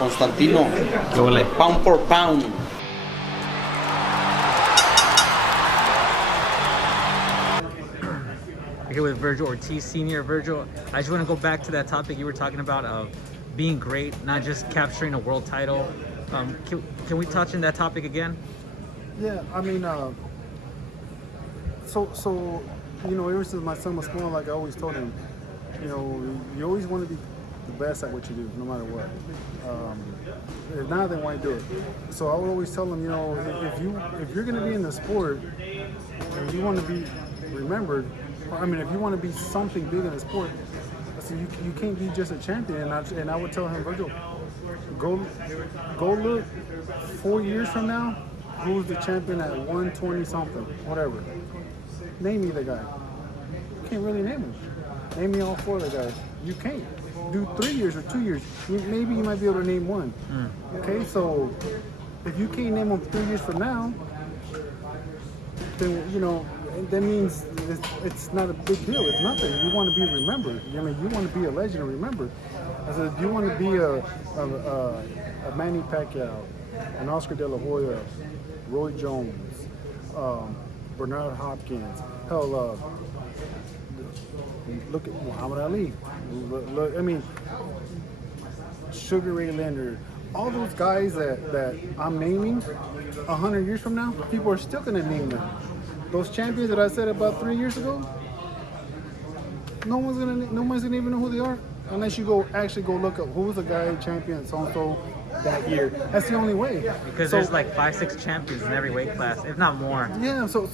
Constantino. ¿Qué huele? Pound for pound. Here with Vergil Ortiz Sr. Vergil, I just want to go back to that topic you were talking about of being great, not just capturing a world title. Can we touch on that topic again? Yeah, I mean, so you know, ever since my son was small, like I always told him, you know, you always want to be the best at what you do, no matter what. If not, then why do it? So I would always tell him, you know, if you're gonna be in the sport and you want to be remembered, I mean, if you want to be something big in the sport, so you can't be just a champion. And I would tell him, Vergil, go look 4 years from now, who's the champion at 120 something, whatever. Name me the guy. You can't really name him. Name me all 4 of the guys. You can't. Do 3 years or 2 years. Maybe you might be able to name one. Okay, so if you can't name them 3 years from now, then, you know, that means it's not a big deal. It's nothing. You want to be remembered. I mean, you want to be a legend and remembered. I said, you want to be a Manny Pacquiao, an Oscar De La Hoya, Roy Jones, Bernard Hopkins. Hell, look at Muhammad Ali. Look, I mean, Sugar Ray Leonard. All those guys that I'm naming, 100 years from now, people are still gonna name them. Those champions that I said about 3 years ago, no one's gonna even know who they are unless you actually go look up who was the guy champion so and so that year. That's the only way. Because there's like 5-6 champions in every weight class, if not more. Yeah. So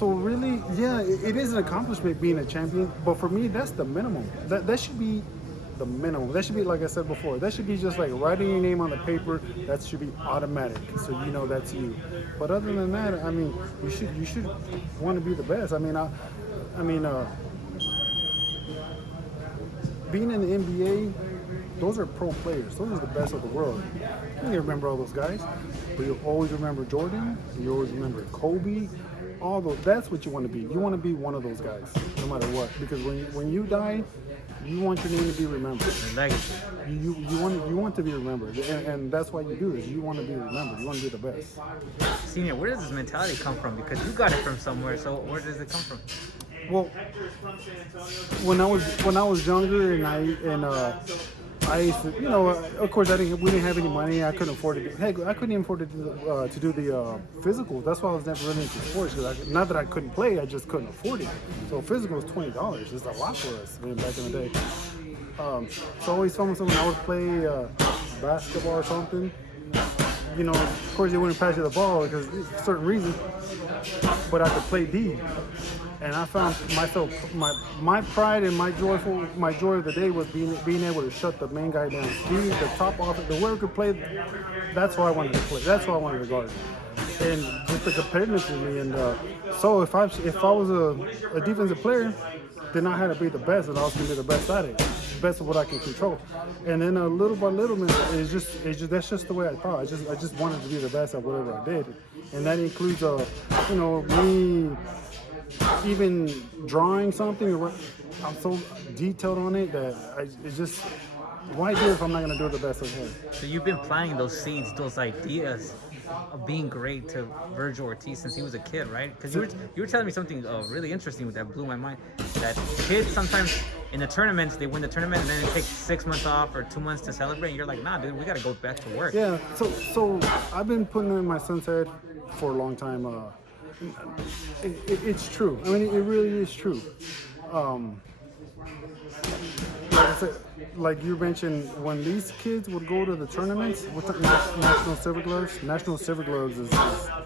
really, yeah, it is an accomplishment being a champion. But for me, that's the minimum. That should be the minimum. That should be, like I said before, that should be just like writing your name on the paper. That should be automatic, so you know that's you. But other than that, I mean, you should want to be the best. I mean, being in the NBA, those are pro players. Those are the best of the world. You can't remember all those guys, but you'll always remember Jordan. You always remember Kobe. All those. That's what you want to be. You want to be one of those guys, no matter what. Because when you die, you want your name to be remembered. Legacy. You want to be remembered, and that's why you do this. You want to be remembered. You want to be the best. Senior, where does this mentality come from? Because you got it from somewhere. So where does it come from? Well, when I was younger and I used to, you know, of course we didn't have any money. I couldn't afford it. Heck, I couldn't even afford to do the physicals. That's why I was never really into sports. Because not that I couldn't play, I just couldn't afford it. So physical was $20. It's a lot for us back in the day. So I always told myself when I would play basketball or something, you know, of course they wouldn't pass you the ball because for a certain reason, but I could play D. And I found myself, my pride and my joy of the day was being able to shut the main guy down. He, the top off, the whoever could play, that's who I wanted to play. That's who I wanted to guard. And just the competitiveness in me. And so if I was a defensive player, then I had to be the best, and I was going to be the best at it, best of what I can control. And then little by little, man, it's just that's just the way I thought. I just wanted to be the best at whatever I did, and that includes, you know, me. Even drawing something, I'm so detailed on it that it's just, why do it if I'm not going to do it the best I can? So you've been planting those seeds, those ideas of being great to Vergil Ortiz since he was a kid, right? Because you were telling me something really interesting that blew my mind. That kids sometimes in the tournaments, they win the tournament and then it takes 6 months off or 2 months to celebrate. And you're like, nah, dude, we got to go back to work. Yeah, so I've been putting it in my son's head for a long time. It's true. I mean, it really is true. Like I said, like you mentioned, when these kids would go to the tournaments with the National Silver Gloves is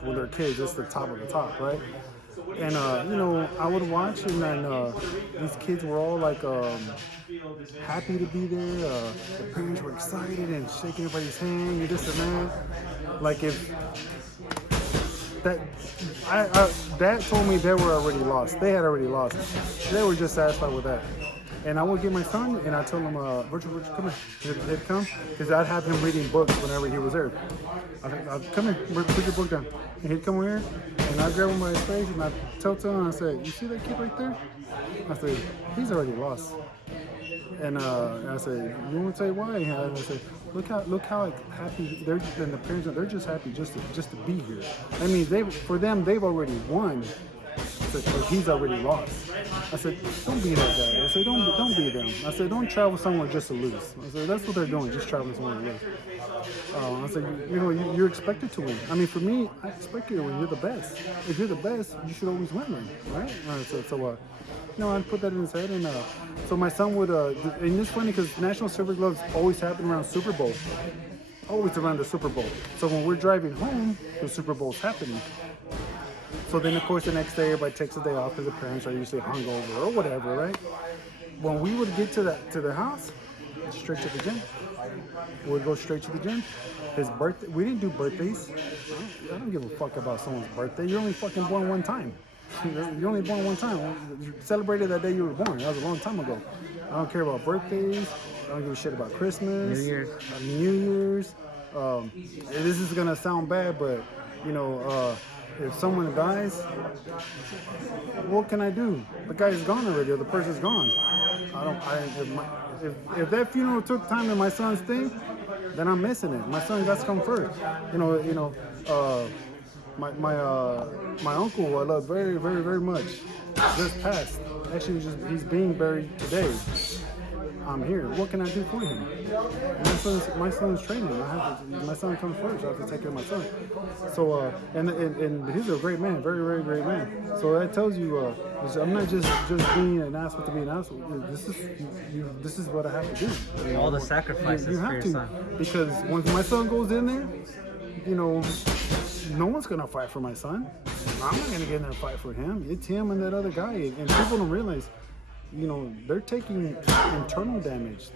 when they're kids, it's the top of the top, right? And you know, I would watch, and then these kids were all like happy to be there. The parents were excited and shaking everybody's hand, and this and that. Like if that told me they were already lost. They had already lost. They were just satisfied with that. And I would get my son, and I told him, Vergil, come here. He'd come, because I'd have him reading books whenever he was there. I'd come here, put your book down. And he'd come here, and I'd grab him by his face, and I'd tell him, and I said, you see that kid right there? I said, he's already lost. And I said, you want to tell you why? And I said, look how like, happy they're, and the parents, they're just happy just to be here. I mean, for them, they've already won. But he's already lost. I said, don't be that guy. I said, don't be them. I said, don't travel somewhere just to lose. I said, that's what they're doing, just traveling somewhere to lose. I said, you're expected to win. I mean, for me, I expect you to win. You're the best. If you're the best, you should always win then, right? I'd put that in his head, and so my son would. And it's funny because National Silver Gloves always happen around Super Bowl. Always around the Super Bowl. So when we're driving home, the Super Bowl's happening. So then, of course, the next day, everybody takes a day off because the parents are usually hungover or whatever, right? When we would get to the house, straight to the gym. We'd go straight to the gym. His birthday, we didn't do birthdays. I don't give a fuck about someone's birthday. You're only fucking born one time. You're only born one time. You celebrated that day you were born. That was a long time ago. I don't care about birthdays. I don't give a shit about Christmas. New Year's. This is gonna sound bad, but if someone dies, what can I do? The guy's gone already, or the person's gone. If that funeral took time in my son's thing, then I'm missing it. My son got to come first. My uncle I love very, very, very much just passed. Actually, he's being buried today. I'm here. What can I do for him? My son's training. My son comes first. I have to take care of my son. So and he's a great man, very, very great man. So that tells you, I'm not just being an asshole to be an asshole. This is what I have to do. All the sacrifices you have for your to, son. because once my son goes in there, no one's gonna fight for my son. I'm not gonna get in there and fight for him. It's him and that other guy. And people don't realize, they're taking internal damage.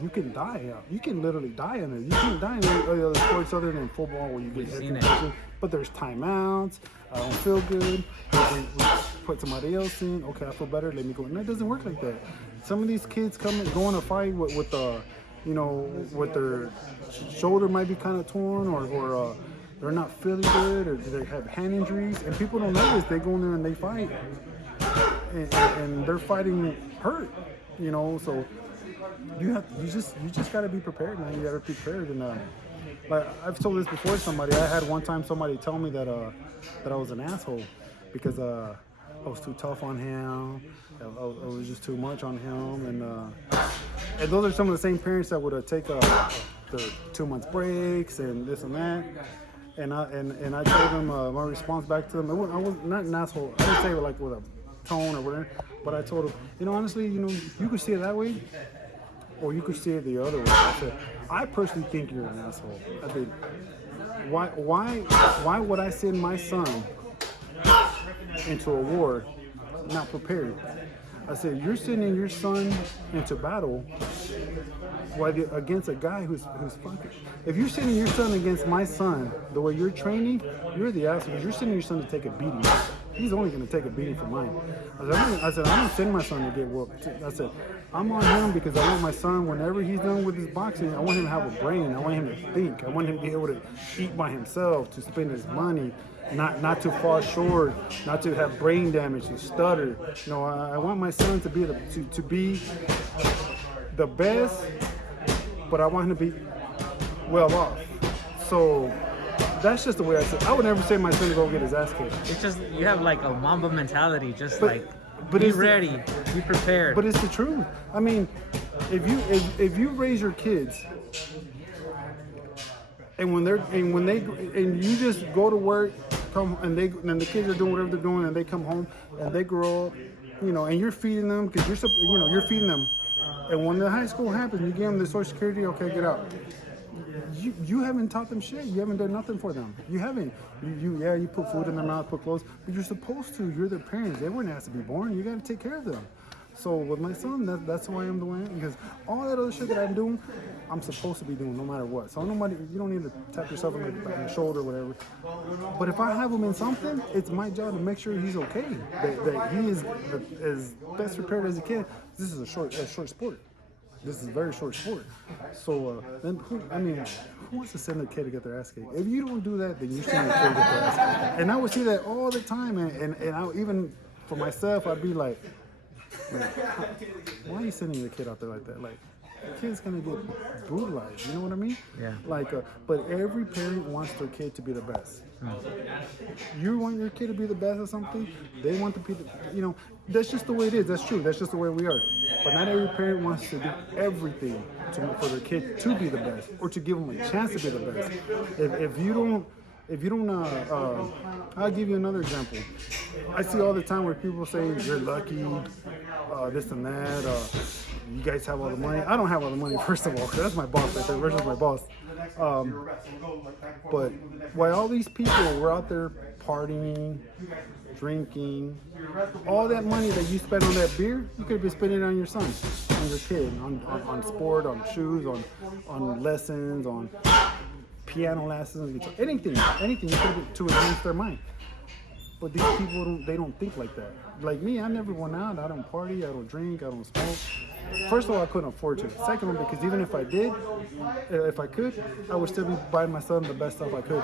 You can die. You can literally die in it. You can't die in any other sports other than football where you get hit concussion. But there's timeouts. I don't feel good. We put somebody else in. Okay, I feel better. Let me go. And that doesn't work like that. Some of these kids go in a fight with their shoulder might be kind of torn, or they're not feeling good, or they have hand injuries, and people don't notice. They go in there and they fight. And they're fighting hurt, so you just got to be prepared, man. You got to be prepared. And like I've told this before to somebody. I had one time somebody tell me that I was an asshole because I was too tough on him. I was just too much on him, and those are some of the same parents that would take the 2 months breaks and this and that. And I told them my response back to them. I was not an asshole. I didn't say it like with a tone or whatever, but I told him, honestly, you could see it that way, or you could see it the other way. I said, I personally think you're an asshole. I mean, why would I send my son into a war not prepared? I said, you're sending your son into battle against a guy who's fucking. If you're sending your son against my son the way you're training, you're the asshole. You're sending your son to take a beating. He's only going to take a beating for mine. I said, I'm going to send my son to get whooped. I said, I'm on him because I want my son, whenever he's done with his boxing, I want him to have a brain. I want him to think. I want him to be able to eat by himself, to spend his money, not to fall short, not to have brain damage, to stutter. I want my son to be the best, but I want him to be well off. So that's just the way I say. I would never say my son to go get his ass kicked. It's just you have like a Mamba mentality, but be ready, be prepared. But it's the truth. I mean, if you raise your kids, and when you just go to work, come and the kids are doing whatever they're doing, and they come home and they grow up, and you're feeding them because you're feeding them, and when the high school happens, you give them the Social Security, okay, get out. You haven't taught them shit. You haven't done nothing for them. You haven't. You put food in their mouth, put clothes, but you're supposed to. You're their parents. They weren't asked to be born. You got to take care of them. So with my son, that's why I'm doing it, because all that other shit that I'm doing, I'm supposed to be doing no matter what. So you don't need to tap yourself on the shoulder or whatever. But if I have him in something, it's my job to make sure he's okay, that he is as best prepared as he can. This is a short sport. This is a very short sport. So who wants to send a kid to get their ass kicked? If you don't do that, then you send a kid to get their ass kicked. And I would see that all the time, and I, even for myself, I'd be like, why are you sending your kid out there like that? Like, the kid's gonna get brutalized. You know what I mean? Yeah. Like, but every parent wants their kid to be the best. You want your kid to be the best at something, they want the people, you know, that's just the way it is. That's true. That's just the way we are. But not every parent wants to do everything for their kid to be the best or to give them a chance to be the best. If you don't, I'll give you another example. I see all the time where people say you're lucky, this and that. You guys have all the money. I don't have all the money, first of all, because that's my boss right there. Vergil's my boss. But while all these people were out there partying, drinking, all that money that you spent on that beer, you could have been spending it on your son, on your kid, on sport, on shoes, on lessons, on piano lessons, anything you could have been to enhance their mind. But these people don't think like that. Like me, I never went out. I don't party. I don't drink. I don't smoke. First of all, I couldn't afford to. Second one, because even if I did, if I could, I would still be buying my son the best stuff I could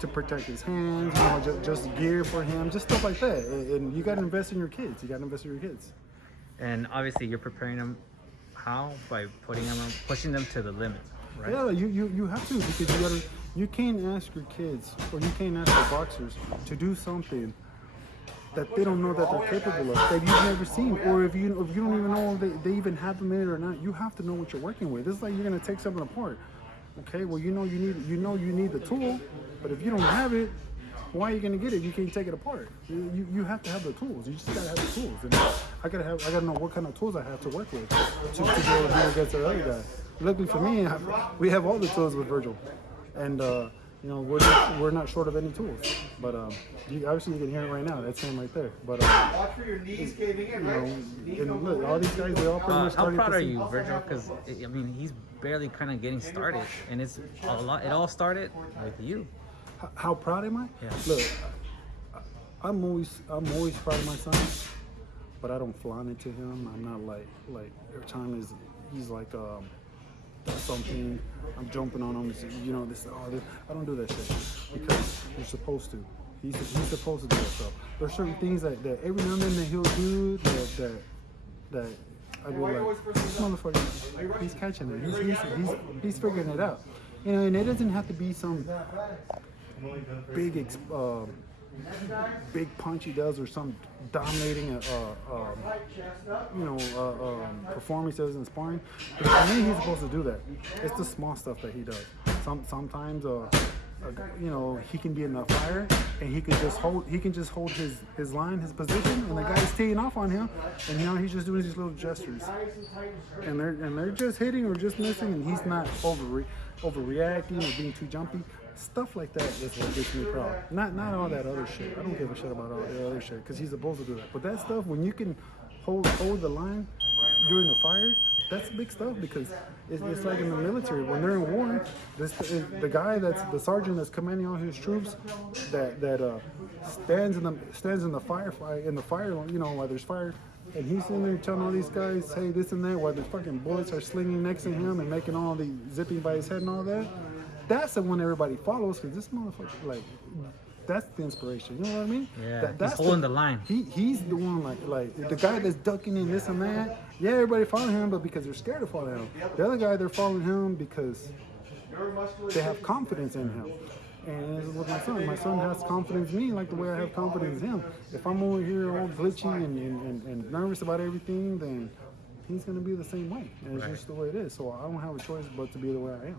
to protect his hands, you know, just gear for him, just stuff like that. And you got to invest in your kids. You got to invest in your kids. And obviously, you're preparing them. How? By pushing them to the limit, right? Yeah, you have to, because you can't ask your kids or you can't ask the boxers to do something that they don't know that they're capable of, that you've never seen, or if you don't even know if they even have them in it or not. You have to know what you're working with. It's like you're gonna take something apart. Okay, well you know you need the tool, but if you don't have it, why are you gonna get it? You can't take it apart. You have to have the tools. You just gotta have the tools. And I gotta know what kind of tools I have to work with to be able to deal against the other guy. Luckily for me, we have all the tools with Vergil, and you know, we're not short of any tools. But obviously you can hear it right now. That's him right there. But watch for your knees caving in, right? And look, all these guys, they all pretty much How started proud to are see- you, Vergil? Because I mean, he's barely kind of getting started, and it's a lot. It all started with you. How proud am I? Yeah. Look, I'm always proud of my son, but I don't flaunt it to him. I'm not like every time he's like something, I'm jumping on him. You know, this. I don't do that shit because you're supposed to. He's supposed to do that stuff. There's certain things that every now and then that he'll do that I be like, this motherfucker, he's catching it. He's figuring it out. You know, and it doesn't have to be some big punch he does or some dominating performance he does in sparring. But for me, he's supposed to do that. It's the small stuff that he does. Sometimes you know, he can be in the fire and he can just hold his line, his position, and the guy's teeing off on him, and you know he's just doing these little gestures, and they're just hitting or just missing, and he's not overreacting or being too jumpy. Stuff like that is what gets me proud. Not all that other shit. I don't give a shit about all the other shit because he's supposed to do that. But that stuff, when you can hold the line during the fire, that's big stuff, because it's like in the military when they're in war. The guy that's the sergeant that's commanding all his troops that stands in the firefight in the fire, you know, while there's fire, and he's in there telling all these guys, hey, this and that, while the fucking bullets are slinging next to him and making all the zipping by his head and all that. That's the one everybody follows, because this motherfucker, like, that's the inspiration. You know what I mean? Yeah, That's he's holding the line. He's the one, like the guy that's ducking in this and that. Yeah, everybody following him, but because they're scared of following him. The other guy, they're following him because they have confidence in him. And this is with my son. My son has confidence in me like the way I have confidence in him. If I'm over here all glitchy and nervous about everything, then he's going to be the same way. And it's just the way it is. So I don't have a choice but to be the way I am.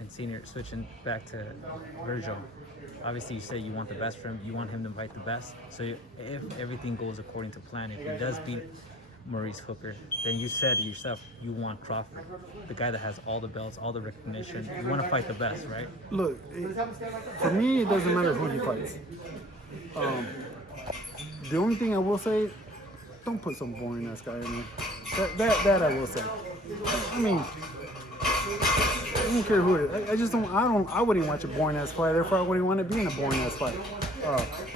And Senior, switching back to Vergil, obviously you say you want the best for him, you want him to fight the best. So if everything goes according to plan, if he does beat Maurice Hooker, then you said to yourself, you want Crawford, the guy that has all the belts, all the recognition. You want to fight the best, right? Look, for me, it doesn't matter who he fights. The only thing I will say, don't put some boring ass guy in there. That I will say. I mean, I don't care who it is. I wouldn't watch a boring ass fight. Therefore, I wouldn't want to be in a boring ass fight.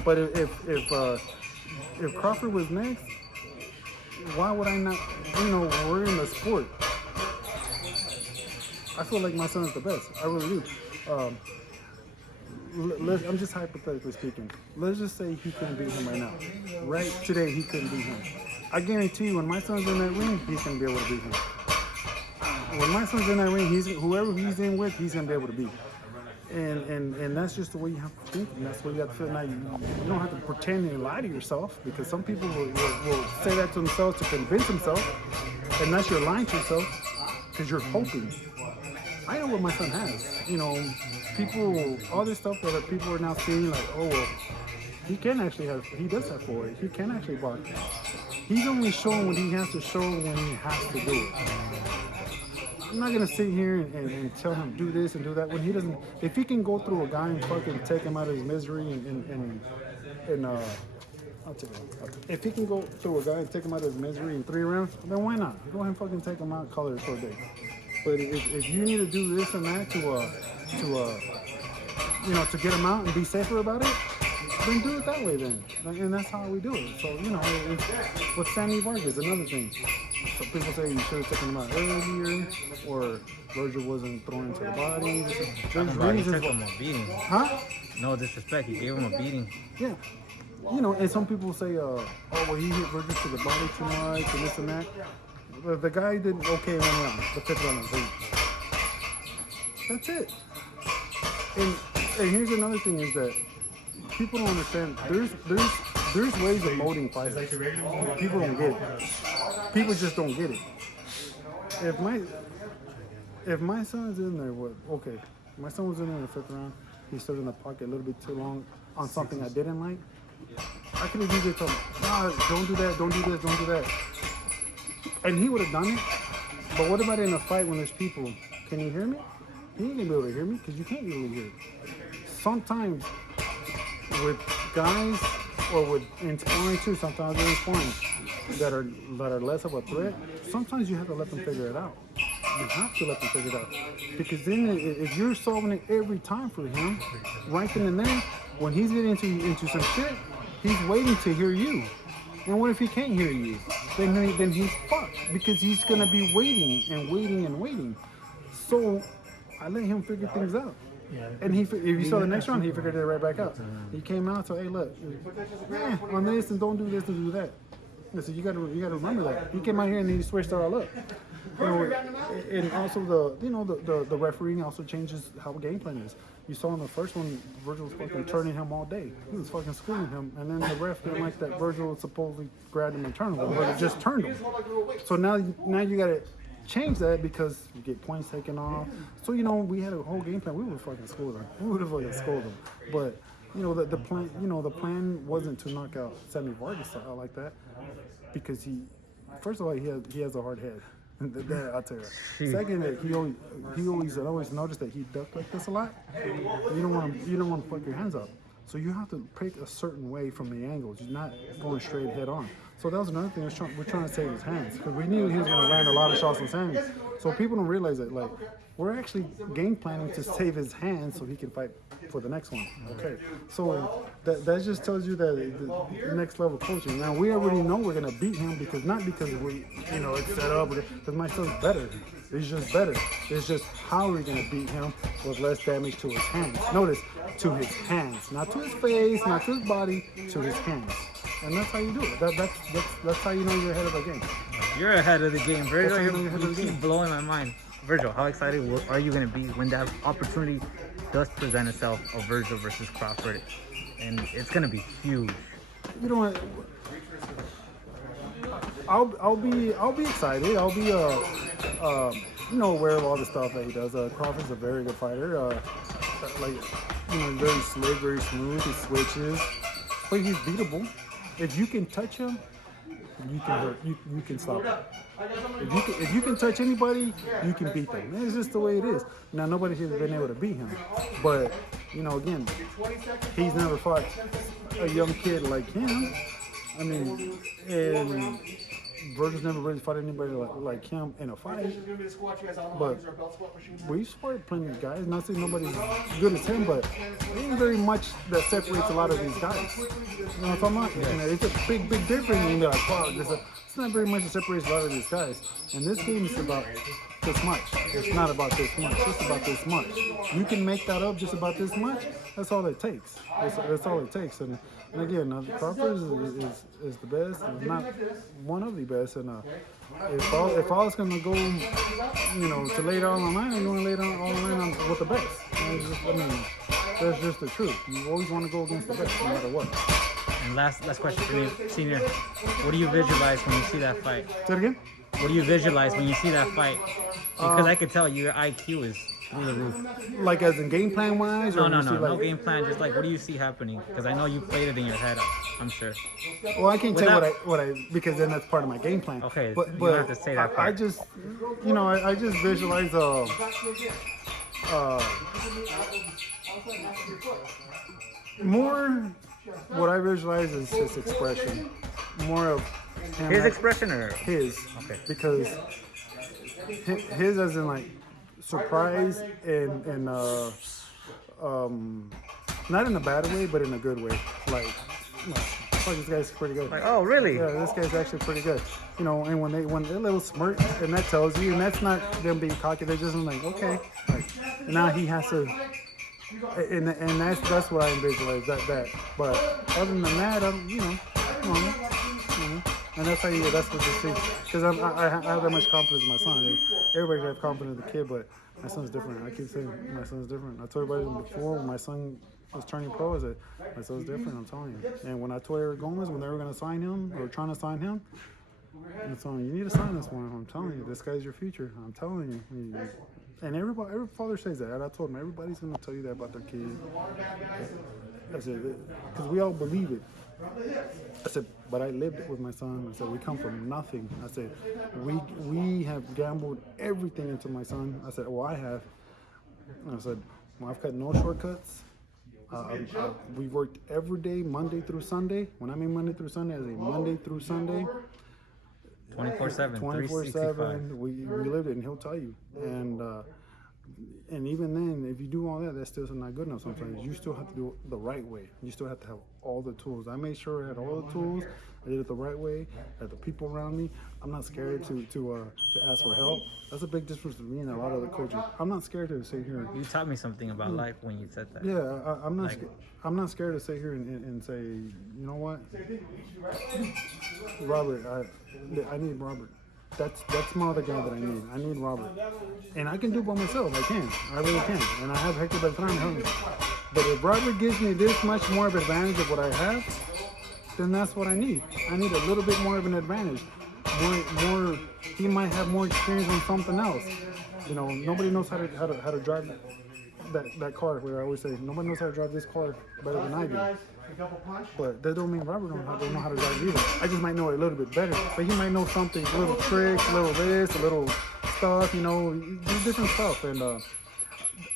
But if Crawford was next, why would I not? You know, we're in the sport. I feel like my son's the best. I really do. I'm just hypothetically speaking. Let's just say he couldn't beat him right now. Right today, he couldn't beat him. I guarantee you, when my son's in that ring, he's gonna be able to beat him. when my son's in that ring, whoever he's in with, he's gonna be able to beat. And that's just the way you have to think, and that's the way you have to feel. Now you don't have to pretend and lie to yourself, because some people will say that to themselves to convince themselves, and that's you're lying to yourself because you're hoping. I know what my son has. You know, people, all this stuff that people are now seeing, like, oh, well, he does have forward. He can actually box. He's only showing what he has to show when he has to do it. I'm not gonna sit here and tell him do this and do that when he doesn't. If he can go through a guy and fucking take him out of his misery I'll tell you. If he can go through a guy and take him out of his misery in 3 rounds, then why not? Go ahead and fucking take him out, call it a short day. But if you need to do this and that to get him out and be safer about it, then do it that way then. And that's how we do it. So, with Sammy Vargas, another thing. So people say you should have taken him out earlier, or Vergil wasn't thrown into the body. He took him a beating. Huh? No disrespect, he gave him a beating. Yeah. And some people say, well, he hit Vergil to the body too much and this and that. The guy did okay 1 round, the 5th round of the league. That's it. And here's another thing is that people don't understand. There's ways of molding fighters. People don't get it. People just don't get it. If my son's in there, my son was in there in the 5th round. He stood in the pocket a little bit too long on something I didn't like. I could have easily told him, don't do that, don't do this, don't do that. And he would have done it. But what about in a fight when there's people? Can you hear me? He ain't gonna be able to hear me because you can't really hear it. Sometimes with guys or in sparring too, sometimes in sparring that are less of a threat, sometimes you have to let them figure it out. You have to let them figure it out. Because then if you're solving it every time for him, right then and there, when he's getting into some shit, he's waiting to hear you. And what if he can't hear you? Then he's fucked, because he's gonna be waiting and waiting and waiting. So I let him figure things out. And if you saw the next round, he figured it right back out. He came out, so hey, look, on this and don't do this and do that. Listen, you gotta remember that. He came out here and he switched it all up. And also the refereeing also changes how a game plan is. You saw in the first one, Vergil was fucking turning him all day. He was fucking schooling him, and then the ref didn't like that Vergil supposedly grabbed him and turned him, but it just turned him. So now you gotta change that because you get points taken off. So we had a whole game plan. We would fucking school them. We would have fucking schooled them. But the plan wasn't to knock out Sammy Vargas out like that, because first of all he has a hard head. That I'll tell you. Second, he always noticed that he ducked like this a lot. You don't want to fuck your hands up. So you have to pick a certain way from the angles. You're not going straight head on. So that was another thing. We're trying to save his hands, because we knew he was going to land a lot of shots on Sammy. So people don't realize that, like, we're actually game planning to save his hands so he can fight for the next one. Okay. So that just tells you that the next level coaching. Now we already know we're going to beat him, not because it's set up, because my son's better. He's just better. It's just how we're going to beat him with less damage to his hands. Notice, to his hands, not to his face, not to his body, to his hands. And that's how you do it. That's how you know you're ahead of the game. You're ahead of the game, Vergil. You keep blowing my mind. Vergil, how excited are you going to be when that opportunity does present itself of Vergil versus Crawford? And it's going to be huge. You know what? I'll be excited. I'll be aware of all the stuff that he does. Crawford's a very good fighter. Very slick, very smooth. He switches, but he's beatable. If you can touch him, you can hurt. You can stop him. If you can touch anybody, you can beat them. It's just the way it is. Now nobody has been able to beat him, but again, he's never fought a young kid like him. I mean, and Vergil's never really fought anybody like him in a fight. But we've fought plenty of guys. Not saying nobody's as good as him, but there ain't very much that separates a lot of these guys. You know what I'm talking about? It's a big difference. And you're like, wow, it's not very much that separates a lot of these guys. And this game is about this much. It's not about this much. It's about this much. You can make that up just about this much. That's all it takes. That's all it takes. And again, Crawford is the best. It's not one of the best. And if I was gonna go, to lay it all on the line, I'm gonna lay it all on the line with the best. That's just the truth. You always want to go against the best, no matter what. And last question for me, Senior. What do you visualize when you see that fight? Say it again. What do you visualize when you see that fight? Because I can tell your IQ is through the roof. Like as in game plan wise? No game plan. Just like, what do you see happening? Because I know you played it in your head, I'm sure. Well, I can't tell what I because then that's part of my game plan. Okay, but you don't have to say that part. I just, I just visualize more. What I visualize is his expression, more of him. His expression or his? Okay. Because his as in like surprise and not in a bad way, but in a good way. Like, fuck, this guy's pretty good. Like, oh really? Yeah, this guy's actually pretty good. And when they're a little smirk, and that tells you, and that's not them being cocky. They're just like, okay, like now he has to. And that's what I visualize that. But other than that, and that's what you see. Because I have that much confidence in my son. Everybody has confidence in the kid, but my son's different. I keep saying my son's different. I told everybody before when my son was turning pro, I said my son's different. I'm telling you. And when I told Eric Gomez when they were going to sign him or trying to sign him, I'm telling you, you need to sign this one. I'm telling you, this guy's your future. I'm telling you. And every father says that. And I told him, everybody's going to tell you that about their kid. I said, because we all believe it. I said, but I lived it with my son. I said, we come from nothing. I said, we have gambled everything into my son. I said, well, I have. And I said, well, I've cut no shortcuts. We worked every day, Monday through Sunday. When I mean Monday through Sunday, I say Monday through Sunday. 24/7, 24/7. We lived it, and he'll tell you. And even then, if you do all that, that's still not good enough sometimes. You still have to do it the right way. You still have to have all the tools. I made sure I had all the tools. I did it the right way. I had the people around me. I'm not scared to ask for help. That's a big difference between me and a lot of other coaches. I'm not scared to sit here. You taught me something about life when you said that. Yeah, I'm not scared to sit here and say, you know what, Robert, I need Robert. That's my other guy that I need. I need Robert. And I can do it by myself. I really can. And I have Hector Beltran help me. But if Robert gives me this much more of advantage of what I have, then that's what I need. I need a little bit more of an advantage. More. He might have more experience on something else. Nobody knows how to drive that car. Where I always say, nobody knows how to drive this car better than I do. But that don't mean Robert don't know how to drive either. I just might know it a little bit better. But he might know something, a little tricks, a little this, a little stuff, do different stuff. And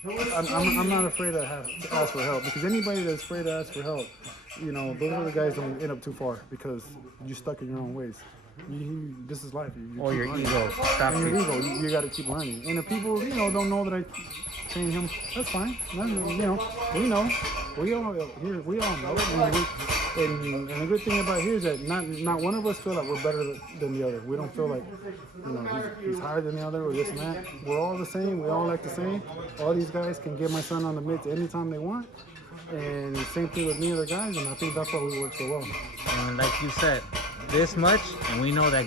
I'm not afraid to ask for help, because anybody that's afraid to ask for help, those are the guys that don't end up too far, because you're stuck in your own ways. This is life. Or your ego. Your ego. You got to keep learning. And if people, don't know that I train him, that's fine. We know. We all know. And the good thing about here is that not one of us feel like we're better than the other. We don't feel like, he's higher than the other or this and that. We're all the same. We all like the same. All these guys can get my son on the mitts anytime they want. And same thing with me and the guys, and I think that's why we work so well. And like you said, this much, and we know that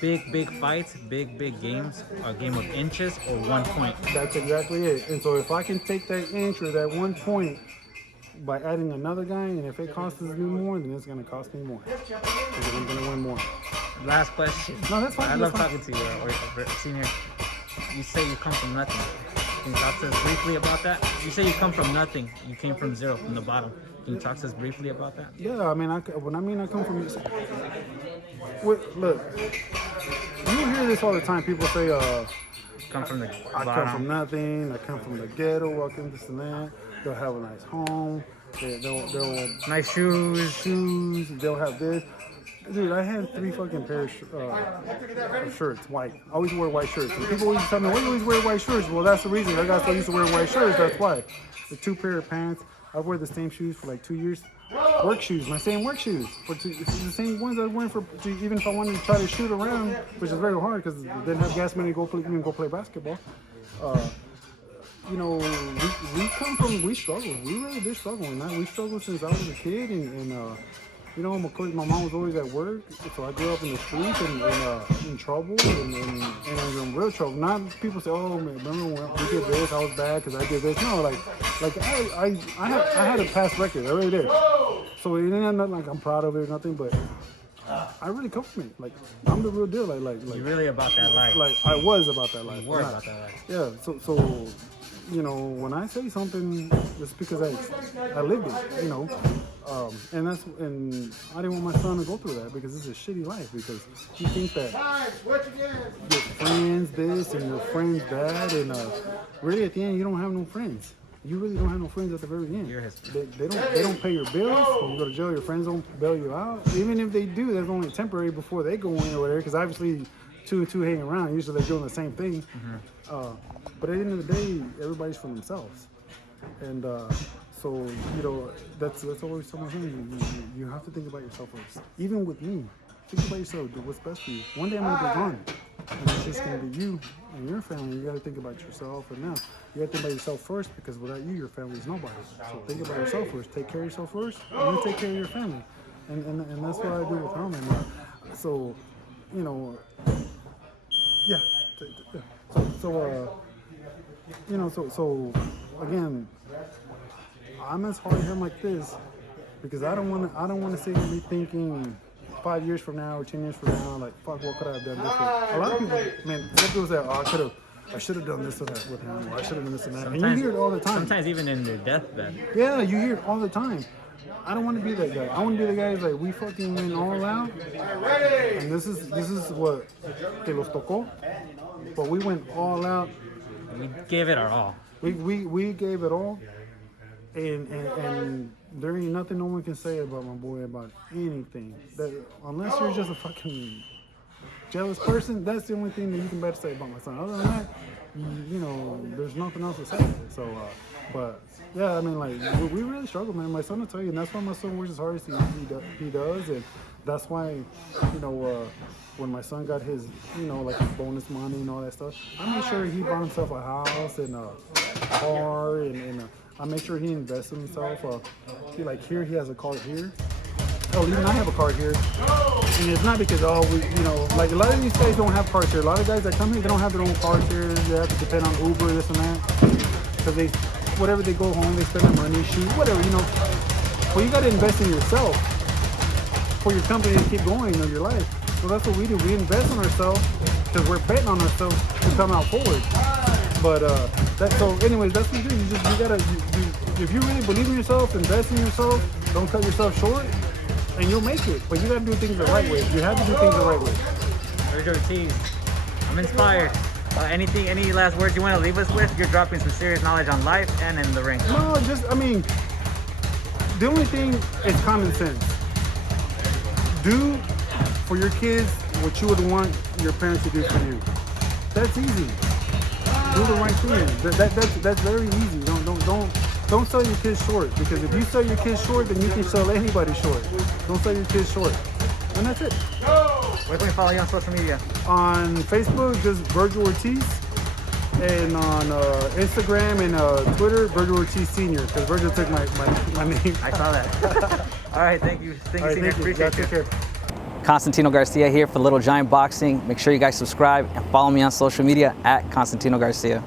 big fights, big games are a game of inches or 1 point. That's exactly it. And so if I can take that inch or that 1 point by adding another guy, and if it costs me more, then it's going to cost me more. Because I'm going to win more. Last question. No, that's fine. I love talking to you, Senior. You say you come from nothing. Can you talk to us briefly about that? You say you come from nothing. You came from zero, from the bottom. Can you talk to us briefly about that? Yeah, when I come from this. Look, you hear this all the time. People say, come from the I bottom. come from nothing. I come from the ghetto. I come this and that. They'll have a nice home. They'll nice shoes. They'll have this. Dude, I had 3 fucking pairs of shirts, white. I always wear white shirts. And people always tell me, why do you always wear white shirts? Well, that's the reason. I got so used to wearing white shirts, that's why. The 2 pair of pants. I wear the same shoes for like 2 years. work shoes, my same work shoes. It's the same ones I was wearing even if I wanted to try to shoot around, which is very hard because they didn't have gas money to go play basketball. You know, we struggled. We really did struggle. And we struggled since I was a kid. And you know, my mom was always at work. So I grew up in the streets and in trouble and in real trouble. Not people say, oh, man, remember when we did this, I was bad because I did this. No, like I had a past record. I really did. So it ain't nothing like I'm proud of it or nothing, but I really come from it. Like, I'm the real deal. Like you're really about that life. Like, I was about that life. You were about that life. Yeah, so you know, when I say something, it's because I lived it, you know. And I didn't want my son to go through that because it's a shitty life. Because you think that your friends this and your friends that, and really at the end you don't have no friends. You really don't have no friends at the very end. They don't pay your bills. When you go to jail, your friends don't bail you out. Even if they do, that's only temporary before they go in or whatever. Because obviously, two and two hang around. Usually they're doing the same thing. But at the end of the day, everybody's for themselves. And so, you know, that's always someone saying. You have to think about yourself first. Even with me, think about yourself. Do what's best for you. One day I'm gonna be gone, and it's just gonna be you and your family. You gotta think about yourself. And now you gotta think about yourself first, because without you, your family is nobody. So think about yourself first. Take care of yourself first, and then take care of your family. And that's what I do with Herman. So, you know, yeah. You know, so again, I'm as hard him like this because I don't want to sit and be thinking 5 years from now or 10 years from now, like, fuck, what could I have done different? A lot of people, man, some people say, oh, I should have done this or that with him, or I should have done this and that. And you hear it all the time. Sometimes even in their deathbed. Yeah, you hear it all the time. I don't want to be that guy. I want to be the guy who's like, we fucking went all out, and this is what que los tocó. But we went all out. We gave it our all. We gave it all, and there ain't nothing no one can say about my boy about anything. That unless you're just a fucking jealous person, that's the only thing that you can better say about my son. Other than that, you know, there's nothing else to say. So, but yeah, I mean, like we really struggle, man. My son will tell you, and that's why my son works as hard as he does, and that's why, you know, when my son got his, you know, like his bonus money and all that stuff, I made sure he bought himself a house and a car, and I make sure he invests in himself. Here he has a car here. Oh, even I have a car here, and it's not because you know, like a lot of these guys don't have cars here. A lot of guys that come here, they don't have their own cars here. They have to depend on Uber, this and that, because whatever they go home, they spend their money, shoot, whatever, you know. Well, you got to invest in yourself for your company to keep going in your life. So that's what we do. We invest in ourselves because we're betting on ourselves to come out forward. But so anyways, that's what you do. You gotta, if you really believe in yourself, invest in yourself. Don't cut yourself short, and you'll make it. But you gotta do things the right way. You have to do things the right way. Vergil Ortiz, I'm inspired. Any last words you want to leave us with? You're dropping some serious knowledge on life and in the ring. No, I mean, the only thing is common sense. Do for your kids what you would want your parents to do for you. That's easy. Do the right thing. That's very easy. Don't sell your kids short, because if you sell your kids short, then you can sell anybody short. Don't sell your kids short. And that's it. Where can we follow you on social media? On Facebook, just Vergil Ortiz. And on Instagram and Twitter, Vergil Ortiz Sr. Because Vergil took my name. I saw that. All right, thank you. Thank you, Senior. Appreciate you. Take care. Constantino Garcia here for Little Giant Boxing. Make sure you guys subscribe and follow me on social media at Constantino Garcia.